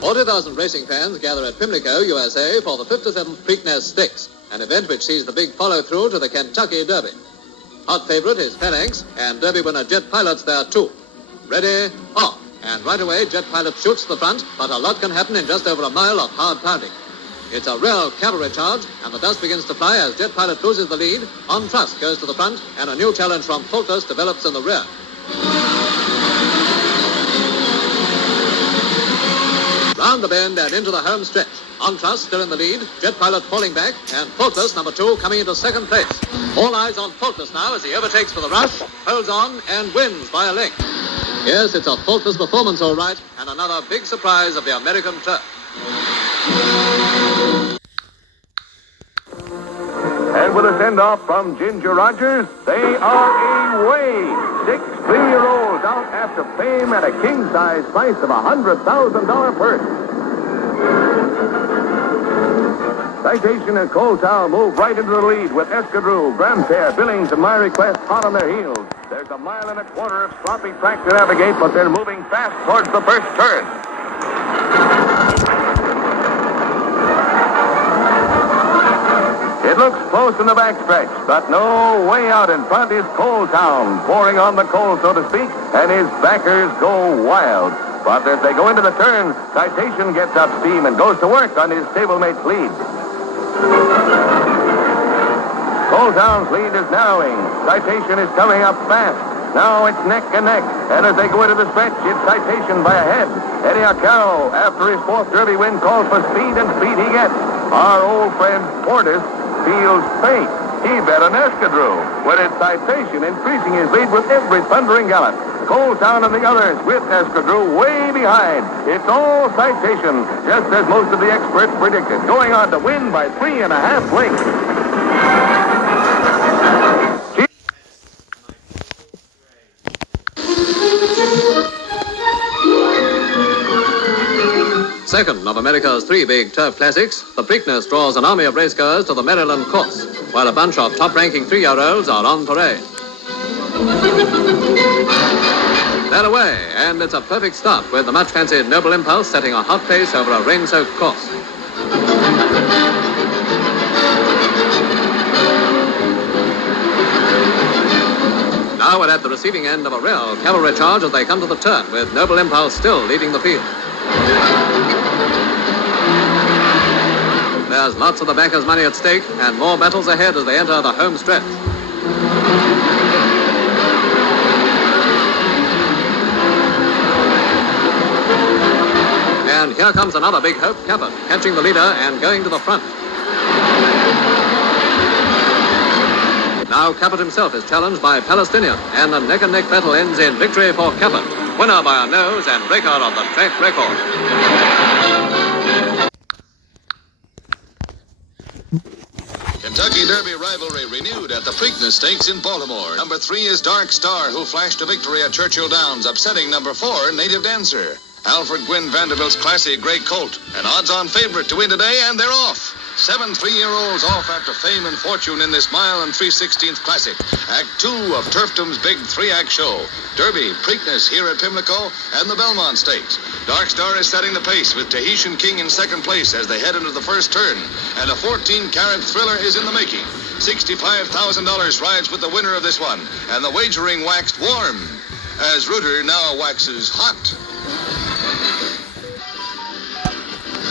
40,000 racing fans gather at Pimlico, USA for the 57th Preakness Stakes, an event which sees the big follow-through to the Kentucky Derby. Hot favorite is Phalanx, and Derby winner Jet Pilot's there too. Ready, off. And right away, Jet Pilot shoots the front, but a lot can happen in just over a mile of hard pounding. It's a real cavalry charge, and the dust begins to fly as Jet Pilot loses the lead. On Trust goes to the front, and a new challenge from Faultless develops in the rear. Round the bend and into the home stretch. On Trust still in the lead, Jet Pilot falling back, and Faultless, number 2, coming into second place. All eyes on Faultless now as he overtakes for the rush, holds on, and wins by a length. Yes, it's a Faultless performance, all right, and another big surprise of the American turf. And with a send-off from Ginger Rogers, they are away. 6 3-year-olds out after fame and a king-size price of $100,000 purse. Citation and Coletown move right into the lead with Escadrille, Grantaire, Billings, and My Request hot on their heels. There's a mile and a quarter of sloppy track to navigate, but they're moving fast towards the first turn. It looks close in the backstretch, but no, way out in front is Coletown, pouring on the coal, so to speak, and his backers go wild. But as they go into the turn, Citation gets up steam and goes to work on his stablemate's lead. Coletown's lead is narrowing. Citation is coming up fast. Now it's neck and neck, and as they go into the stretch, it's Citation by a head. Eddie Arcaro, after his 4th Derby win, calls for speed, and speed he gets. Our old friend Portis feels faint. He bet an Escadrille, with its Citation increasing his lead with every thundering gallop. Coletown and the others with Escadrille way behind. It's all Citation, just as most of the experts predicted, going on to win by 3.5 lengths. Second of America's 3 big turf classics, the Preakness draws an army of racegoers to the Maryland course, while a bunch of top-ranking 3-year-olds are on parade. They're away, and it's a perfect start with the much-fancied Noble Impulse setting a hot pace over a rain-soaked course. Now we're at the receiving end of a real cavalry charge as they come to the turn, with Noble Impulse still leading the field. There's lots of the backers' money at stake, and more battles ahead as they enter the home stretch. And here comes another big hope, Capper, catching the leader and going to the front. Now Capper himself is challenged by Palestinian, and the neck-and-neck battle ends in victory for Capper, winner by a nose and breaker of the track record. Kentucky Derby rivalry renewed at the Preakness Stakes in Baltimore. Number 3 is Dark Star, who flashed a victory at Churchill Downs, upsetting number 4, Native Dancer. Alfred Gwynn Vanderbilt's classy gray colt, an odds-on favorite to win today, and they're off. 7 3-year-olds off after fame and fortune in this mile and 3/16 classic. Act 2 of Turfdom's big 3-act show. Derby, Preakness here at Pimlico, and the Belmont Stakes. Dark Star is setting the pace with Tahitian King in second place as they head into the first turn. And a 14-carat thriller is in the making. $65,000 rides with the winner of this one. And the wagering waxed warm as Reuter now waxes hot.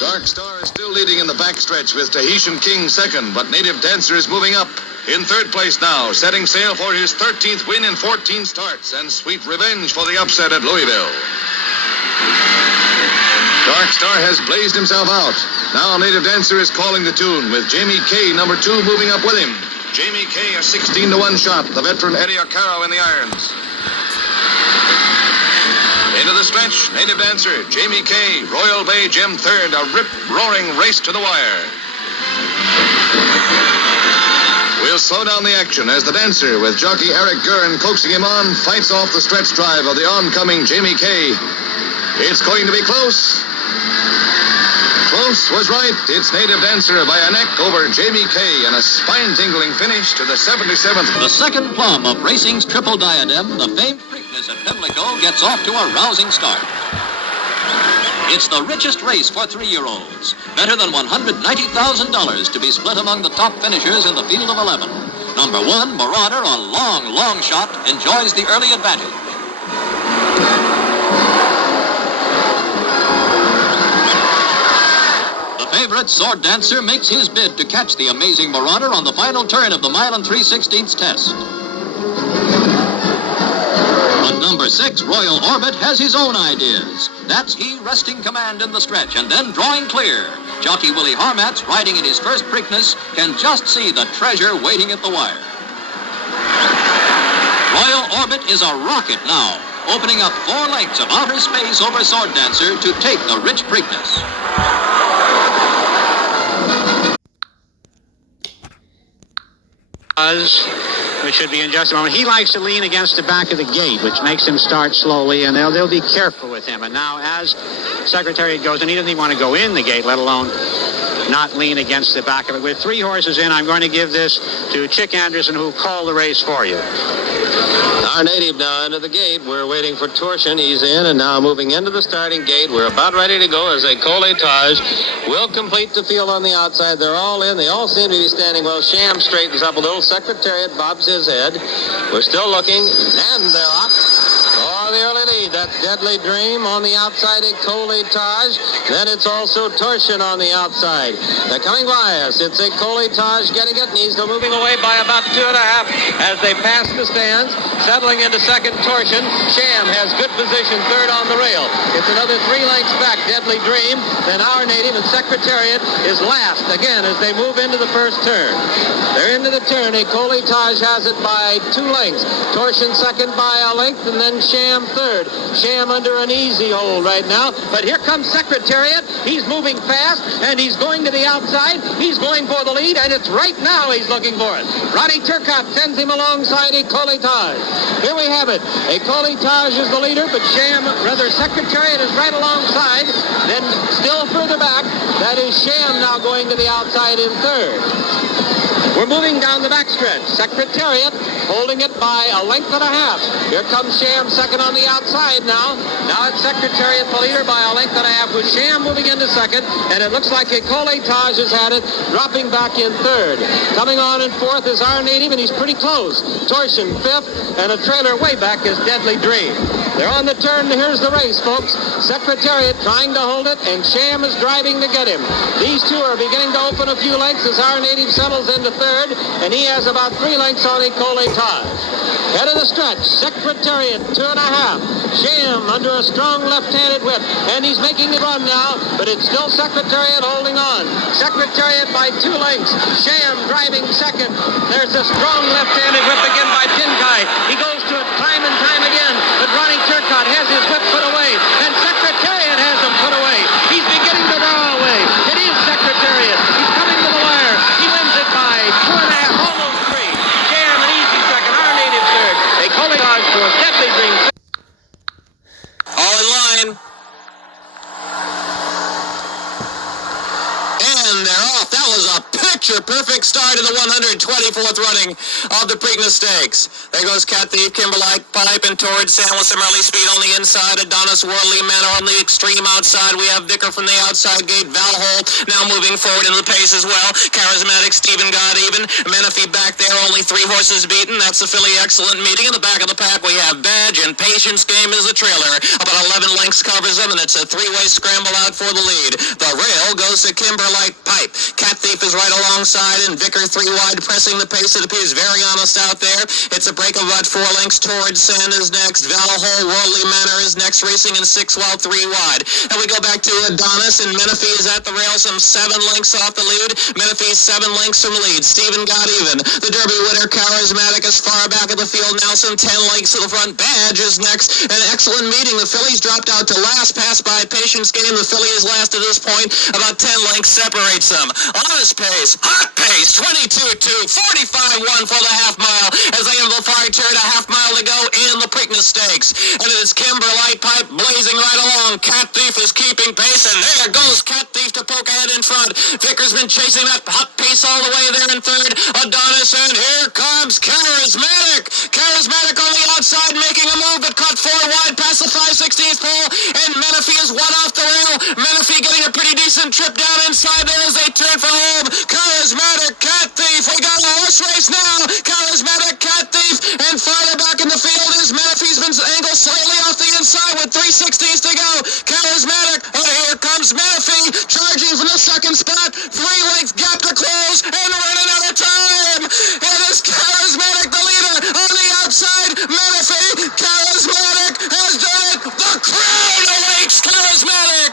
Dark Star is still leading in the backstretch with Tahitian King second, but Native Dancer is moving up. In third place now, setting sail for his 13th win in 14 starts, and sweet revenge for the upset at Louisville. Dark Star has blazed himself out. Now Native Dancer is calling the tune, with Jamie Kay, number 2, moving up with him. Jamie Kay, a 16-1 shot, the veteran Eddie Arcaro in the irons. Into the stretch, Native Dancer, Jamie Kay, Royal Bay Gem third, a rip-roaring race to the wire. We'll slow down the action as the Dancer, with jockey Eric Gurn coaxing him on, fights off the stretch drive of the oncoming Jamie Kay. It's going to be close. Close was right. It's Native Dancer by a neck over Jamie Kay, and a spine-tingling finish to the 77th. The second plum of racing's triple diadem, the famed Preakness Harris at Pimlico gets off to a rousing start. It's the richest race for 3-year-olds. Better than $190,000 to be split among the top finishers in the field of 11. Number 1, Marauder, a long shot, enjoys the early advantage. The favorite, Sword Dancer, makes his bid to catch the amazing Marauder on the final turn of the mile and 3/16 test. But number 6, Royal Orbit, has his own ideas. That's he wresting command in the stretch and then drawing clear. Jockey Willie Harmatz, riding in his first Preakness, can just see the treasure waiting at the wire. Royal Orbit is a rocket now, opening up 4 lengths of outer space over Sword Dancer to take the rich Preakness. Which should be in just a moment. He likes to lean against the back of the gate, which makes him start slowly, and they'll be careful with him. And now as Secretariat goes, and he doesn't even want to go in the gate, let alone not lean against the back of it. With 3 horses in, I'm going to give this to Chick Anderson, who'll call the race for you. Our native now into the gate. We're waiting for Torsion. He's in and now moving into the starting gate. We're about ready to go as a Coletage will complete the field on the outside. They're all in. They all seem to be standing well. Sham straightens up a little. Secretariat bobs his head. We're still looking, and they're up for the early lead. That's Deadly Dream on the outside, a Coletage. Then it's also Torsion on the outside. They're coming by us. It's a Coletage getting it, and he's moving away by about 2.5 as they pass the stands. Settling into second, Torsion. Sham has good position, third on the rail. It's another 3 lengths back, Deadly Dream. Then Our Native and Secretariat is last again as they move into the first turn. They're into the turn. A Coletage has it by 2 lengths. Torsion second by a length, and then Sham third. Sham under an easy hold right now. But here comes Secretariat. He's moving fast, and he's going to the outside. He's going for the lead, and it's right now he's looking for it. Ronnie Turcotte sends him alongside a Coletage. Here we have it. A Coletage is the leader, but Secretariat is right alongside. Then still further back, that is Sham now going to the outside in third. We're moving down the backstretch. Secretariat holding it by a length and a half. Here comes Sham second on the outside now. Now it's Secretariat the leader by a length and a half with Sham moving into second. And it looks like a Coletage has had it, dropping back in third. Coming on in fourth is Our Native, and he's pretty close. Torsion fifth, and a trailer way back is Deadly Dream. They're on the turn. Here's the race, folks. Secretariat trying to hold it, and Sham is driving to get him. These two are beginning to open a few lengths as Our Native settles into third, and he has about 3 lengths on a Coletage. Head of the stretch, Secretariat 2.5. Sham under a strong left-handed whip, and he's making it run now, but it's still Secretariat holding on. Secretariat by 2 lengths. Sham driving second. There's a strong left-handed whip again by Pinkai. He goes to it time and time again, but Ronnie Turcotte has his whip put away, and Secretariat has him put away. He's beginning to draw away. It is Secretariat. He's coming to the wire. He wins it by 2.5, almost 3. Sham an easy second. Our Native third. A Coletage for Deadly Dream. All in line. And they're off. That was a picture-perfect start in the 124th running of the Preakness Stakes. There goes Cat Thief, Kimberlite Pipe, and Torrid Sam with some early speed on the inside. Adonis, Worldly Manor on the extreme outside. We have Vicar from the outside gate. Valhall now moving forward in the pace as well. Charismatic, Stephen God even. Menifee back there, only 3 horses beaten. That's the filly Excellent Meeting. In the back of the pack, we have Badge, and Patience Game is the trailer. About 11 lengths covers them, and it's a 3-way scramble out for the lead. The rail goes to Kimberlite Pipe. Cat Thief is right alongside, and Vicar 3 wide, pressing the pace. It appears very honest out there. It's a break of about 4 lengths. Torrid Sand is next. Valhall, Worldly Manor is next, racing in 6 while 3 wide. And we go back to Adonis, and Menifee is at the rail, some 7 lengths off the lead. Menifee 7 lengths from the lead. Stephen God even. The Derby winner, Charismatic, is far back of the field now, some 10 lengths to the front. Badge is next. An Excellent Meeting. The filly's dropped out to last, passed by Patience Game. The filly is last at this point. About 10 lengths separates them. Honest pace, hot pace, 22-2, 45-1 for the half mile as they have the far turn, a half mile to go in the Preakness Stakes. And it is Kimberlite Pipe blazing right along. Cat Thief is keeping pace, and there goes Cat Thief to poke ahead in front. Vicar's been chasing that hot pace all the way there in third. Adonis, and here comes Charismatic. Charismatic on the outside making a move, but caught 5/16 pole, and Menifee is one off the rail. Menifee getting a pretty decent trip down inside there as they turn for home. Charismatic Cat Thief. We got a horse race now. Charismatic Cat Thief, and farther back in the field is Menifee's been angled slightly off the inside with 3/16 to go. Charismatic. Oh, here comes Menifee charging from the second spot. 3 length gap to close and running out of time. It is Charismatic, the leader on the outside. Menifee. Charismatic has done it. The crowd awaits Charismatic.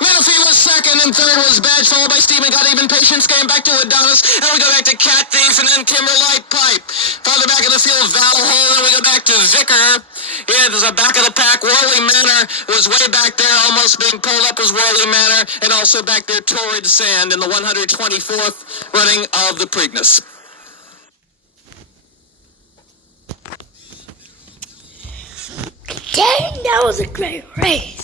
Menifee was second, and third was Badge, followed by Stephen Got Even Patience, came back to Adonis, and we go back to Cat Thief, and then Kimberlite Pipe. Farther back in the field, Valhall, and we go back to Vicar. Yeah, there's a back of the pack. Worley Manor was way back there, almost being pulled up was Worley Manor, and also back there Torrid Sand in the 124th running of the Preakness. Dang, that was a great race.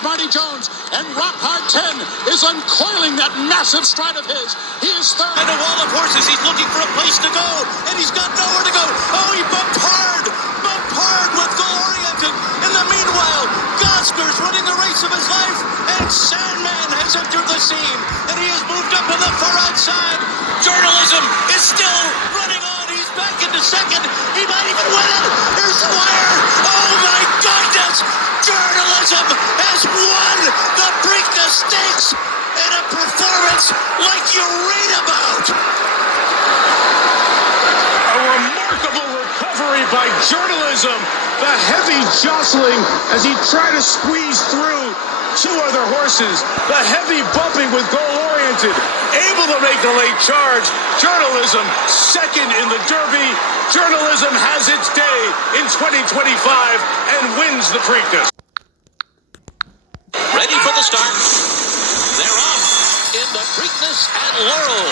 Marty Jones, and Rock Hard 10 is uncoiling that massive stride of his. He is third. And a wall of horses. He's looking for a place to go, and he's got nowhere to go. Oh, he bumped hard with Goal Oriented. In the meanwhile, Gosker's running the race of his life, and Sandman has entered the scene, and he has moved up to the far outside. Journalism is still running on. He's back into second. He might even win it. Here's the wire. Oh, my goodness. Journalism has won the Preakness Stakes in a performance like you read about. A remarkable recovery by Journalism. The heavy jostling as he tried to squeeze through 2 other horses. The heavy bumping with Goal Oriented. Able to make a late charge. Journalism second in the Derby. Journalism has its day in 2025 and wins the Preakness. Ready for the start. They're off in the Preakness at Laurel.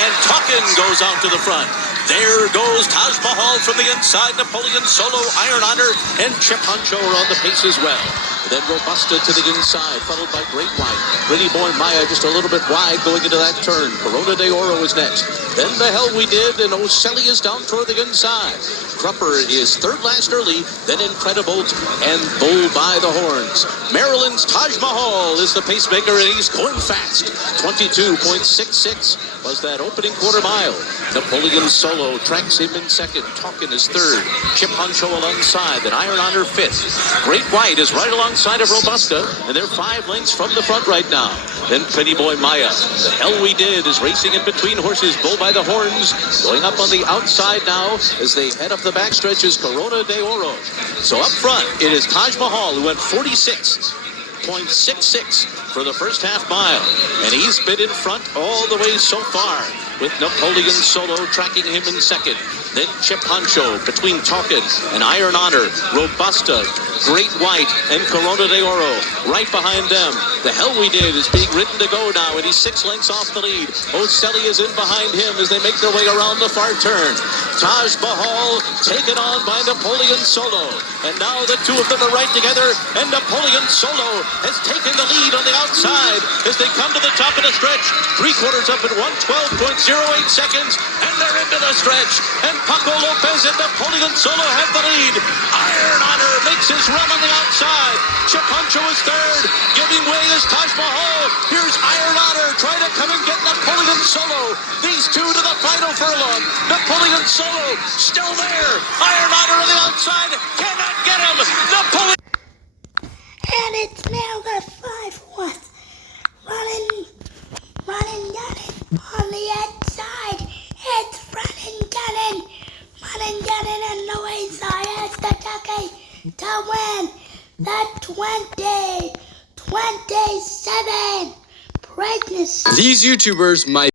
And Talkin goes out to the front. There goes Taj Mahal from the inside. Napoleon Solo, Iron Honor, and Chip Honcho are on the pace as well. Then Robusta to the inside, followed by Great White. Pretty Boy Maya just a little bit wide going into that turn. Corona de Oro is next. Then The Hell We Did, and O'Selly is down toward the inside. Crupper is third last early, then Incredible, and Bull by the Horns. Maryland's Taj Mahal is the pacemaker, and he's going fast. 22.66 was that opening quarter mile. Napoleon Solo tracks him in second. Talkin is third. Chip Honcho alongside. Then Iron Honor fifth. Great White is right alongside of Robusta, and they're 5 lengths from the front right now. Then Pretty Boy Maya. The Hell We Did is racing in between horses. Bull by the Horns going up on the outside now as they head up the backstretch is Corona de Oro. So up front, it is Taj Mahal who went 46.66 for the first half mile. And he's been in front all the way so far, with Napoleon Solo tracking him in second. Then Chip Honcho between Talkin and Iron Honor, Robusta, Great White, and Corona de Oro. Right behind them, The Hell We Did is being ridden to go now, and he's 6 lengths off the lead. O'Selly is in behind him as they make their way around the far turn. Taj Mahal taken on by Napoleon Solo. And now the two of them are right together, and Napoleon Solo has taken the lead on the outside as they come to the top of the stretch. 3/4 up at 1:12.08 seconds, and they're into the stretch. And Paco Lopez and Napoleon Solo have the lead. Iron Honor makes his run on the outside. Chip Honcho is third. Giving way is Taj Mahal. Here's Iron Honor trying to come and get Napoleon Solo. These two to the final furlong. Napoleon Solo still there. Iron Honor on the outside. Cannot get him. Napoleon. And it's now the 5-1. Running, gunning on the outside. It's running, gunning, and the inside. It's the Kentucky to win the 2027 Preakness. These YouTubers might